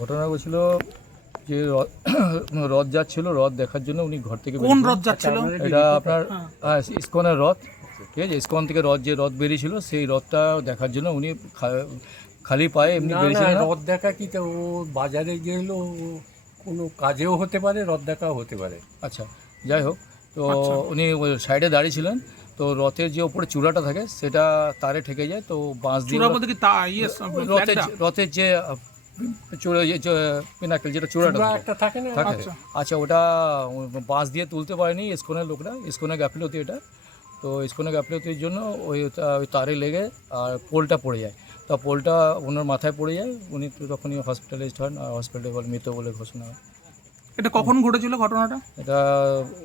ঘটনা হয়েছিল যে রথ যাচ্ছিল, রথ দেখার জন্য উনি ঘর থেকে কোন রথ যাচ্ছিল? এটা আপনার ইসকনের রথ, ঠিক আছে। ইসকন থেকে রথ বেরিয়েছিল, সেই রথটা দেখার জন্য উনি খালি পায়ে এমনি বেরিয়েছিলেন। রথ দেখা কি তো ও বাজারে গেল, কোনো কাজেও হতে পারে, রথ দেখাও হতে পারে। আচ্ছা, যাই হোক, তো উনি ওই সাইডে দাঁড়িয়েছিলেন, তো রথের যে উপরে চূড়াটা থাকে সেটা তারে ঠেকে যায়, তো বাঁশ দিয়ে রথের যে চূড়া পিনাকেল যেটা চূড়াটা একটা থাকে না, থাকে, আচ্ছা ওটা বাঁশ দিয়ে তুলতে পারেনি ইসকনের লোকরা, ইসকনের গাফিলতি এটা। তো ইসকনের গাফিলতির জন্য ওই তারে লেগে আর পোলটা পড়ে যায়, তা পোলটা ওনার মাথায় পড়ে যায়, উনি তখনই হসপিটালাইজড হন, আর হসপিটালে মৃত বলে ঘোষণা হয়। এটা কখন ঘটেছিল ঘটনাটা? এটা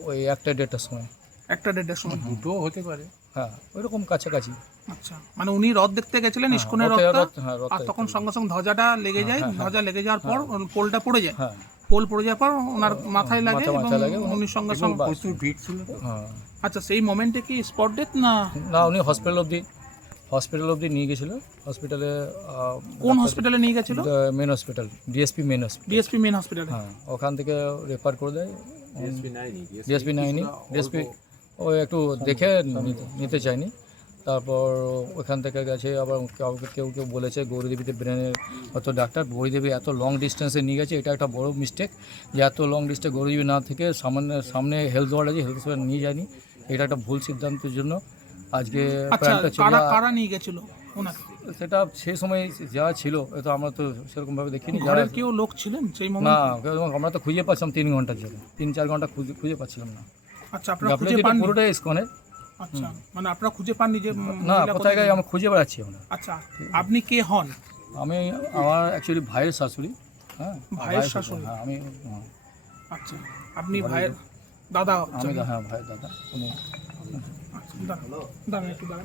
ওই 1টা-1.5টার সময়। 1টা-1.5টার সময়। দুটো হতে পারে, হ্যাঁ ওইরকম কাছাকাছি। আচ্ছা, মানে উনি রথ দেখতে গেছিলেন ইসকনের আর তখন সঙ্গে সঙ্গে ধ্বজাটা লেগে যায়, ধ্বজা লেগে যাওয়ার পর পোলটা পড়ে যায়, পোল পড়ে যাওয়ার পর ওনার মাথায় লাগে এবং উনি সঙ্গে সঙ্গে প্রচুর ভিড় ছিল তো। আচ্ছা, সেই মোমেন্টে কি স্পট ডেথ না? উনি হসপিটাল অবধি নিয়ে গেছিল। হসপিটালে কোন হসপিটালে নিয়ে গেছিল? Main hospital, DSP main hospital. হ্যাঁ, ওখান থেকে রেফার করে দেয় ডিএসপি নাইনি। ডিএসপি ও একটু দেখে নিতে চায়নি, তারপর ওখান থেকে গেছে। আবার কেউ বলেছে গৌরীদেবীতে ব্রেনের অত ডাক্তার, গৌরীদেবী এত লং ডিস্টেন্সে নিয়ে গেছে, এটা একটা বড় মিস্টেক যে এত লং ডিস্টেন্স গৌরীদেবী না থেকে সামনে হেলথ ওয়ার্ড আছে, হেলথ ওয়ার্ড নিয়ে যায়নি, এটা একটা ভুল সিদ্ধান্তের জন্য আজকে কারা নিয়ে গেছিল ওনাকে? সেটা সেই সময় যা ছিল, তো আমরা তো সেরকমভাবে দেখিনি। ঘরের কেউ লোক ছিলেন সেই মোমেন্টে? না, আমরা তো খুঁজে পাচ্ছিলাম 3 ঘন্টার জন্য, 3-4 ঘন্টা খুঁজে পাচ্ছিলাম না। আচ্ছা, আপনারা খুঁজে পাননি? পুরোটাই ইসকনের। আচ্ছা, মানে আপনারা খুঁজে পাননি যে না, কোথায় গেছে আমরা খুঁজে বেড়াচ্ছি আমরা। আচ্ছা, আপনি কে হন? আমার অ্যাকচুয়ালি ভাইয়ের শাশুড়ি। হ্যাঁ, ভাইয়ের শাশুড়ি? হ্যাঁ, আমি। আচ্ছা, আপনি ভাইয়ের দাদা? আমি, হ্যাঁ, ভাইয়ের দাদা উনি। দাঁড়ান একটু দাঁড়ান।